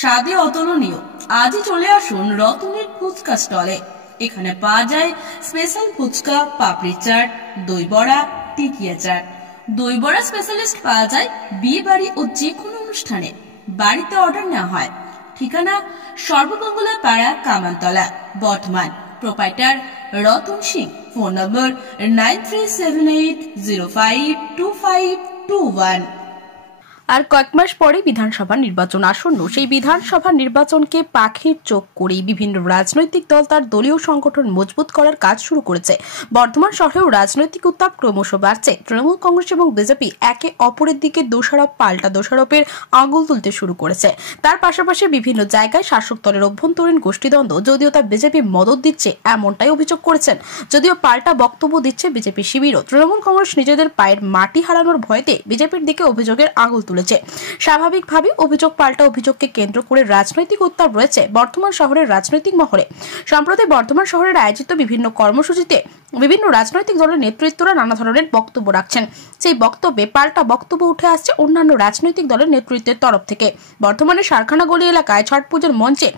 স্বাদে অতুলনীয়। আজই চলে আসুন রতনের ফুচকা স্টলে। এখানে পাওয়া যায় স্পেশাল ফুচকা, পাপড়ি চাট, দই বড়া, টিকিয়া চাট। দই বড়া স্পেশালিস্ট পাওয়া যায় বিয়ে বাড়ি ও যে কোনো অনুষ্ঠানে। বাড়িতে অর্ডার নেওয়া হয়। ঠিকানা সর্বমঙ্গলা পাড়া, কামানতলা, বর্ধমান। প্রোপাইটার রতন সিং। ফোন নম্বর 9378052521। আর কয়েক মাস পরে বিধানসভা নির্বাচন আসন্ন। সেই বিধানসভা নির্বাচনকে পাখির চোখ করেই বিভিন্ন রাজনৈতিক দল তার দলীয় সংগঠন মজবুত করার কাজ শুরু করেছে। বর্ধমান শহরেও রাজনৈতিক উত্তাপ ক্রমশ বাড়ছে। তৃণমূল কংগ্রেস এবং বিজেপি একে অপরের দিকে দোষারোপ পাল্টা দোষারোপের আঙুল তুলতে শুরু করেছে। তার পাশাপাশি বিভিন্ন জায়গায় শাসক দলের অভ্যন্তরীণ গোষ্ঠীদ্বন্দ্ব, যদিও তা বিজেপি মদত দিচ্ছে এমনটাই অভিযোগ করেছেন। যদিও পাল্টা বক্তব্য দিচ্ছে বিজেপি শিবিরও। তৃণমূল কংগ্রেস নিজেদের পায়ের মাটি হারানোর ভয়তে বিজেপির দিকে অভিযোগের আঙুল তুলেছে। স্বাভাবিকভাবে অভিযোগ পাল্টা অভিযোগকে কেন্দ্র করে রাজনৈতিক উত্তাপ রয়েছে বর্তমান শহরের রাজনৈতিক মহলে। সম্প্রতি বর্তমান শহরের আয়োজিত বিভিন্ন কর্মসূচিতে বিভিন্ন রাজনৈতিক দলের নেতৃত্বরা নানা ধরনের বক্তব্য রাখছেন। সেই বক্তব্যে পাল্টা বক্তব্য উঠে আসছে অন্যান্য রাজনৈতিক দলের নেতৃত্বের তরফ থেকে। বর্তমানে সারখানাগলি এলাকায় ছট পুজোর মঞ্চে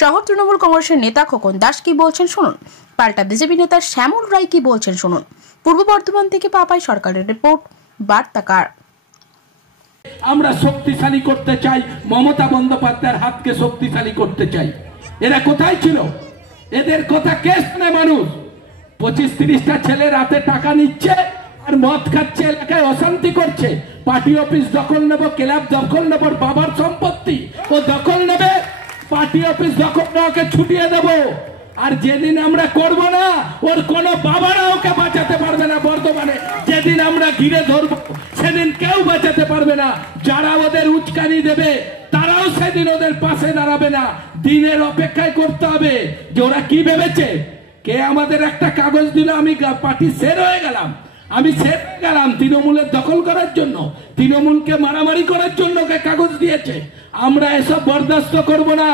শহর তৃণমূল কংগ্রেসের নেতা খোকন দাস কি বলছেন শুনুন। পাল্টা বিজেপি নেতা শ্যামল রায় কি বলছেন শুনুন। পূর্ব বর্ধমান থেকে পাপাই সরকারের রিপোর্ট, বার্তাকার। আমরা শক্তিশালী করতে চাই, মমতা বন্দ্যোপাধ্যায়ের হাতকে শক্তিশালী করতে চাই। এরা কোথায় ছিল? এদের কথা কে শুনে? মানুষ 25-30টা ছেলে রাতে টাকা নিচ্ছে আর মদ খাচ্ছে, এলাকায় অশান্তি করছে। পার্টি অফিস দখল নেব, ক্লাব দখল নেব, বাবার সম্পত্তি ও দখল নেবে। পার্টি অফিস দখল নেওয়াকে ছুটিয়ে দেব। আর যেদিন আমরা করব না, ওর কোনো বাবারা ওকে বাঁচাতে পারবে না। বর্তমানে যেদিন আমরা ঘিরে ধরবো সেদিন কেউ বাঁচাতে পারবে না। যারা ওদের উস্কানি দেবে তারাও সেদিন ওদের পাশে দাঁড়াবে না। দিনের অপেক্ষায় করতে হবে যে ওরা কি ভেবেছে। কে আমাদের একটা কাগজ দিল, আমি পার্টি সের হয়ে গেলাম, আমি সের হয়ে গেলাম তৃণমূলের দখল করার জন্য, তৃণমূলকে মারামারি করার জন্য কে কাগজ দিয়েছে। আমরা এসব বরদাস্ত করব না।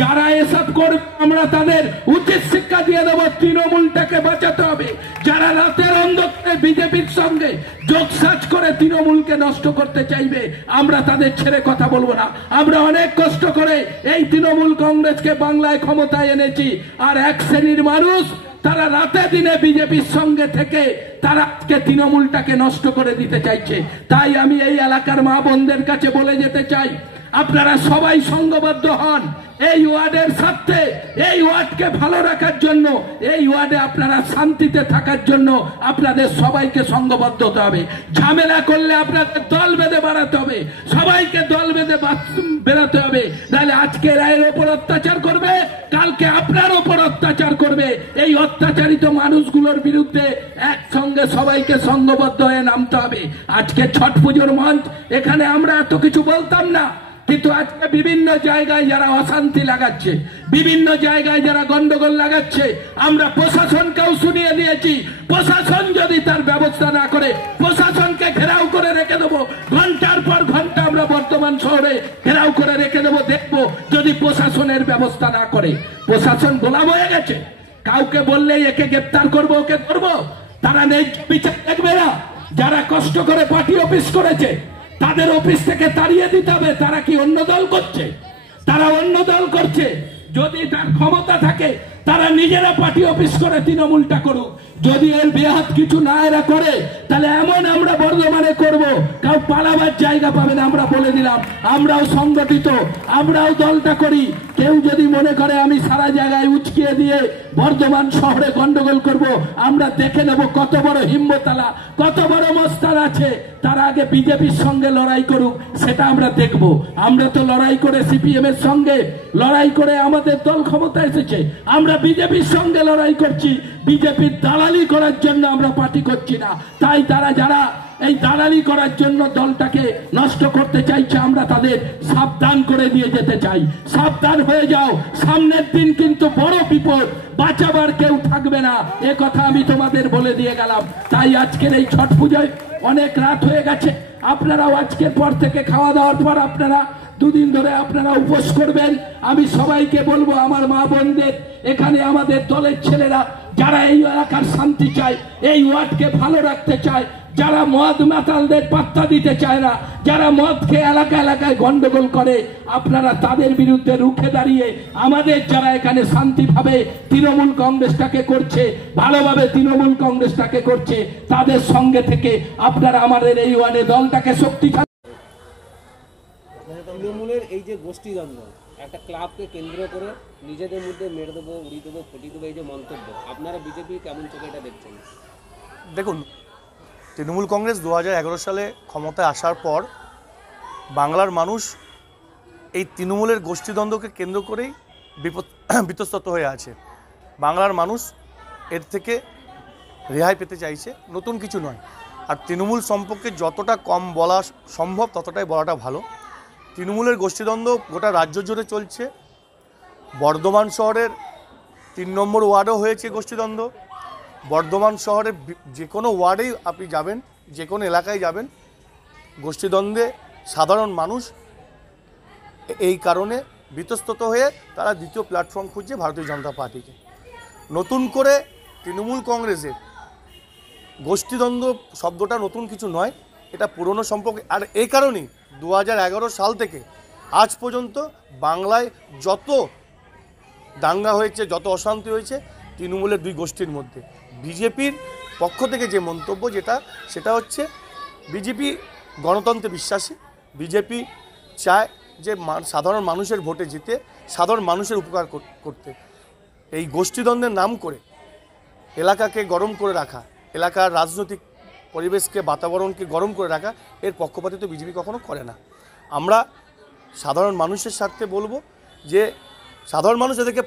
যারা এসব করবে আমরা তাদের উচিত শিক্ষা দিয়ে দেবো। তৃণমূলটাকে বাঁচাতে হবে। যারা রাতের অন্ধকারে বিজেপির সঙ্গে যোগসাজ করে তৃণমূলকে নষ্ট করতে চাইবে, আমরা তাদের ছেড়ে কথা বলবো না। আমরা অনেক কষ্ট করে এই তৃণমূল কংগ্রেসকে বাংলায় ক্ষমতায় এনেছি। আর এক শ্রেণীর মানুষ তারা রাতে দিনে বিজেপির সঙ্গে থেকে তারা আজকে তৃণমূলটাকে নষ্ট করে দিতে চাইছে। তাই আমি এই এলাকার মা বোনদের কাছে বলে যেতে চাই, আপনারা সবাই সংঘবদ্ধ হন এই ওয়ার্ডের স্বার্থে। এই ওয়ার্ডকে ভালো রাখার জন্য, এই ওয়ার্ডে আপনারা শান্তিতে থাকার জন্য আপনাদের সবাইকে সংঘবদ্ধ হতে হবে। ঝামেলা করলে আপনাদের দল বেঁধে বাড়াতে হবে, সবাইকে দল বেঁধে বেরোতে হবে। তাহলে আজকে রায়ের ওপর অত্যাচার করবে, কালকে আপনার ওপর অত্যাচার করবে। এই অত্যাচারিত মানুষগুলোর বিরুদ্ধে একসঙ্গে সবাইকে সংঘবদ্ধ হয়ে নামতে হবে। আজকে ছট পুজোর মঞ্চ, এখানে আমরা এত কিছু বলতাম না, কিন্তু আজকে বিভিন্ন জায়গায় যারা অশান্তি লাগাচ্ছে, বিভিন্ন জায়গায় যারা গন্ডগোল লাগাচ্ছে, আমরা প্রশাসনকেও শুনিয়ে দিয়েছি। প্রশাসন যদি তার ব্যবস্থা না করে, প্রশাসনকে ঘেরাও করে রেখে দেবো। ঘন্টার পর ঘন্টা আমরা বর্তমান শহরে ঘেরাও করে রেখে দেবো। দেখবো যদি প্রশাসনের ব্যবস্থা না করে। প্রশাসন গোলাম হয়ে গেছে। কাউকে বললেই একে গ্রেপ্তার করবো, ওকে ধরবো। তারা নেই বিচার দেখবে না। যারা কষ্ট করে পার্টি অফিস করেছে তাদের অফিস থেকে তাড়িয়ে দিতে হবে। তারা কি অন্য দল করছে? তারা অন্য দল করছে। যদি তার ক্ষমতা থাকে তারা নিজেরা পার্টি অফিস করে তৃণমূলটা করুক। যদি এর বেহাত কিছু না এরা করে, তাহলে এমন আমরা বর্ধমানে করব, কাউ পালাবার জায়গা পাবে না। আমরা বলে দিলাম, আমরাও সংগঠিত, আমরাও দলটা করি। কেউ যদি মনে করে আমি সারা জায়গায় উচকিয়ে দিয়ে বর্ধমান শহরে গন্ডগোল করব, আমরা দেখে নেব কত বড় হিম্মতালা, কত বড় মস্তান আছে। তার আগে বিজেপির সঙ্গে লড়াই করুক, সেটা আমরা দেখব। আমরা তো লড়াই করে সিপিএম এর সঙ্গে লড়াই করে আমাদের দল ক্ষমতা এসেছে। আমরা বিজেপির সঙ্গে লড়াই করছি। বিজেপির দালালি করার জন্য আমরা পার্টি করছি না। তাই তারা যারা এই দালালি করার জন্য দলটাকে নষ্ট করতে চাইছে, আমরা তাদের সাবধান করে দিয়ে যেতে চাই। সাবধান হয়ে যাও, সামনের দিন কিন্তু বড় বিপদ, বাঁচাবার কেউ থাকবে না। এ কথা আমি তোমাদের বলে দিয়ে গেলাম। তাই আজকের এই ছট পুজোয় অনেক রাত হয়ে গেছে। আপনারাও আজকের পর থেকে খাওয়া দাওয়ার পর আপনারা দুদিন ধরে আপনারা উপোস করবেন। আমি সবাইকে বলবো, আমার মা বোনদের, এখানে আমাদের দলের ছেলেরা যারা এই এলাকার শান্তি চায়, এই ওয়ার্ডকে ভালো রাখতে চায়, যারা মদ মাতালদের পাত্তা দিতে চায় না, যারা মদ খেয়ে এলাকা এলাকায় গন্ডগোল করে, আপনারা তাদের বিরুদ্ধে রুখে দাঁড়িয়ে আমাদের যারা এখানে শান্তিভাবে তৃণমূল কংগ্রেসটাকে করছে, ভালোভাবে তৃণমূল কংগ্রেসটাকে করছে, তাদের সঙ্গে থেকে আপনারা আমাদের এই ওয়ার্ডে দলটাকে শক্তিশালী। তৃণমূলের এই যে গোষ্ঠীদ্বন্দ্ব, একটা ক্লাবকে কেন্দ্র করে নিজেদের মধ্যে মেরে দেবো, উড়িয়ে দেবো, ফুটিয়ে দেবো, এই যে মন্তব্য, আপনারা বিজেপি কেমন চোখে এটা দেখছেন? দেখুন, তৃণমূল কংগ্রেস 2011 সালে ক্ষমতায় আসার পর বাংলার মানুষ এই তৃণমূলের গোষ্ঠীদ্বন্দ্বকে কেন্দ্র করেই বিতস্তত হয়ে আছে। বাংলার মানুষ এর থেকে রেহাই পেতে চাইছে, নতুন কিছু নয়। আর তৃণমূল সম্পর্কে যতটা কম বলা সম্ভব ততটাই বলাটা ভালো। তৃণমূলের গোষ্ঠীদ্বন্দ্ব গোটা রাজ্য জুড়ে চলছে। বর্ধমান শহরের 3 নম্বর ওয়ার্ডও হয়েছে গোষ্ঠীদ্বন্দ্ব। বর্ধমান শহরে যে কোনো ওয়ার্ডেই আপনি যাবেন, যে কোনো এলাকায় যাবেন, গোষ্ঠীদ্বন্দ্বে সাধারণ মানুষ এই কারণে বিতস্তত হয়ে তারা দ্বিতীয় প্ল্যাটফর্ম খুঁজছে ভারতীয় জনতা পার্টিকে। নতুন করে তৃণমূল কংগ্রেসের গোষ্ঠীদ্বন্দ্ব শব্দটা নতুন কিছু নয়, এটা পুরনো সম্পর্ক। আর এই কারণেই 2011 সাল থেকে আজ পর্যন্ত বাংলায় যত দাঙ্গা হয়েছে, যত অশান্তি হয়েছে, তৃণমূলের দুই গোষ্ঠীর মধ্যে। বিজেপির পক্ষ থেকে যে মন্তব্য সেটা হচ্ছে বিজেপি গণতন্ত্রে বিশ্বাসী। বিজেপি চায় যে সাধারণ মানুষের ভোটে জিতে সাধারণ মানুষের উপকার করতে। এই গোষ্ঠীদ্বন্দ্বের নাম করে এলাকাকে গরম করে রাখা, এলাকার রাজনৈতিক পরিবেশকে, বাতাবরণকে গরম করে রাখা, এর পক্ষপাতিত্ব বিজেপি কখনো করে না। আমরা সাধারণ মানুষের স্বার্থে বলবো যে সাধারণ মানুষ এদেরকে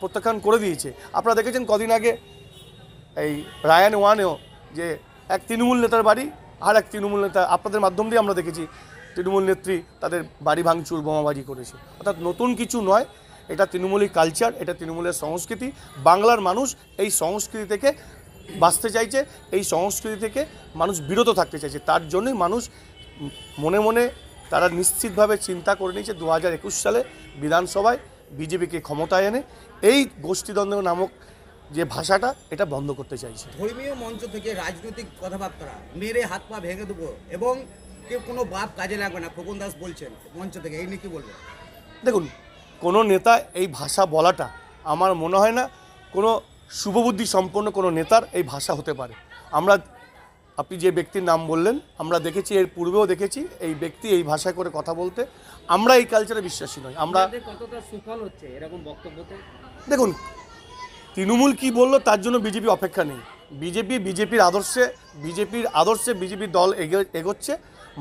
প্রত্যাখ্যান করে দিয়েছে। আপনারা দেখেছেন কদিন আগে এই রায়ান ওয়ানেও যে এক তৃণমূল নেতার বাড়ি আর এক তৃণমূল নেতা, আপনাদের মাধ্যম দিয়ে আমরা দেখেছি তৃণমূল নেত্রী তাদের বাড়ি ভাঙচুর, বোমাবাজি করেছে। অর্থাৎ নতুন কিছু নয়, এটা তৃণমূলী কালচার, এটা তৃণমূলের সংস্কৃতি। বাংলার মানুষ এই সংস্কৃতি থেকে বাঁচতে চাইছে, এই সংস্কৃতি থেকে মানুষ বিরত থাকতে চাইছে। তার জন্যই মানুষ মনে মনে তারা নিশ্চিতভাবে চিন্তা করে নিয়েছে 2021 সালে বিধানসভায় বিজেপিকে ক্ষমতায় এনে এই গোষ্ঠীদ্বন্দ্ব নামক যে ভাষাটা, এটা বন্ধ করতে চাইছে। ধর্মীয় মঞ্চ থেকে রাজনৈতিক কথাবার্তা, মেরে হাত পা ভেঙে দেবো এবং কেউ কোনো বাপ কাজে লাগবে না, খোকন দাস বলছেন মঞ্চ থেকে, এই নিয়ে কি বলবেন? দেখুন, কোনো নেতা এই ভাষা বলাটা আমার মনে হয় না কোনো শুভবুদ্ধি সম্পন্ন কোনো নেতার এই ভাষা হতে পারে। আপনি যে ব্যক্তির নাম বললেন, আমরা দেখেছি, এর পূর্বেও দেখেছি এই ব্যক্তি এই ভাষায় করে কথা বলতে। আমরা এই কালচারে বিশ্বাসী নই। আমরা কতটা সুফল হচ্ছে এরকম বক্তব্যতে? দেখুন, তৃণমূল কি বললো তার জন্য বিজেপি অপেক্ষা নেই। বিজেপির আদর্শে বিজেপির দল এগোচ্ছে,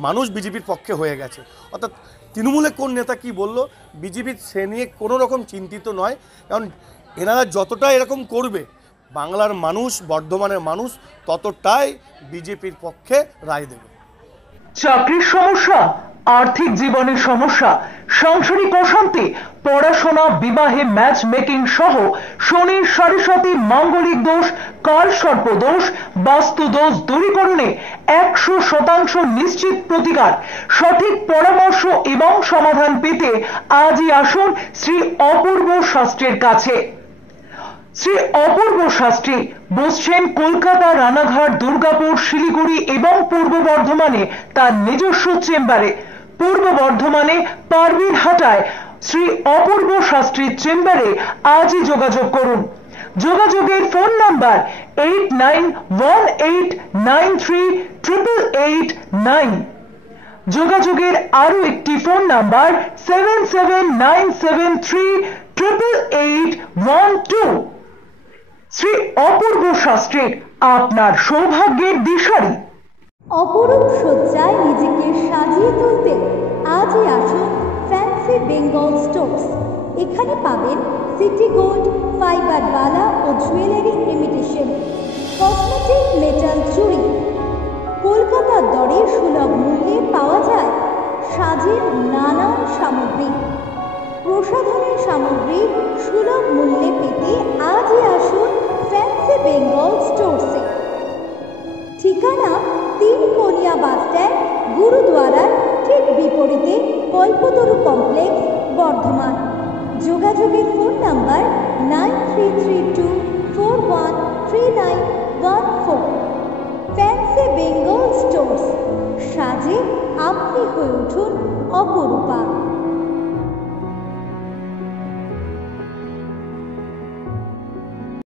মানুষ বিজেপির পক্ষে হয়ে গেছে। অর্থাৎ তৃণমূলে কোন নেতা কি বলল, বিজেপি সে নিয়ে কোনো রকম চিন্তিত নয়। কারণ এনারা যতটা এরকম করবে, বাংলার মানুষ, বর্ধমানের মানুষ ততটাই বিজেপির পক্ষে রায় দেবে। চাকরির সমস্যা, আর্থিক জীবনের সমস্যা, সাংসারিক অশান্তি, পড়াশোনা, বিবাহে ম্যাচ মেকিং সহ শনির সাড়ে মাঙ্গলিক দোষ, কাল সর্প দোষ, বাস্তু দোষ দূরীকরণে 100% নিশ্চিত প্রতিকার। সঠিক পরামর্শ এবং সমাধান পেতে আজই আসুন শ্রী অপূর্ব শাস্ত্রীর কাছে। শ্রী অপূর্ব শাস্ত্রী বসছেন কলকাতা, রানাঘাট, দুর্গাপুর, শিলিগুড়ি এবং পূর্ব বর্ধমানে তার নিজস্ব চেম্বারে। পূর্ব বর্ধমানে পারবীরহাটায় শ্রী অপূর্ব শাস্ত্রীর চেম্বারে আজই যোগাযোগ করুন। যোগাযোগের ফোন নাম্বার 8918938889। যোগাযোগের আরো একটি ফোন নাম্বার 7797388812। শ্রী অপূর্ব শাস্ত্রী আপনার সৌভাগ্যের দিশারি। অপরূপ সজ্জায় নিজেকে সাজিয়ে তুলতে আজই আসুন ফ্যান্সি বেঙ্গল স্টোর্স। এখানে পাবেন সিটি গোল্ড, ফাইবার বালা ও জুয়েলারি ইমিটেশন, কসমেটিক, মেটাল চুড়ি। কলকাতার দরে সুলভ মূল্যে পাওয়া যায় সাজের নানান সামগ্রী। প্রসাধনের সামগ্রী সুলভ মূল্যে পেতে আজই আসুন ফ্যান্সি বেঙ্গল স্টোর্সে। ঠিকানা তিনকোনিয়া বাস স্ট্যান্ড, গুরুদ্বারার ঠিক বিপরীতে, কল্পতরু কমপ্লেক্স, বর্ধমান। যোগাযোগের phone number 9332413914। Fancy fancy Bengal stores, সাজে আপনি হয়ে উঠুন অপরূপা।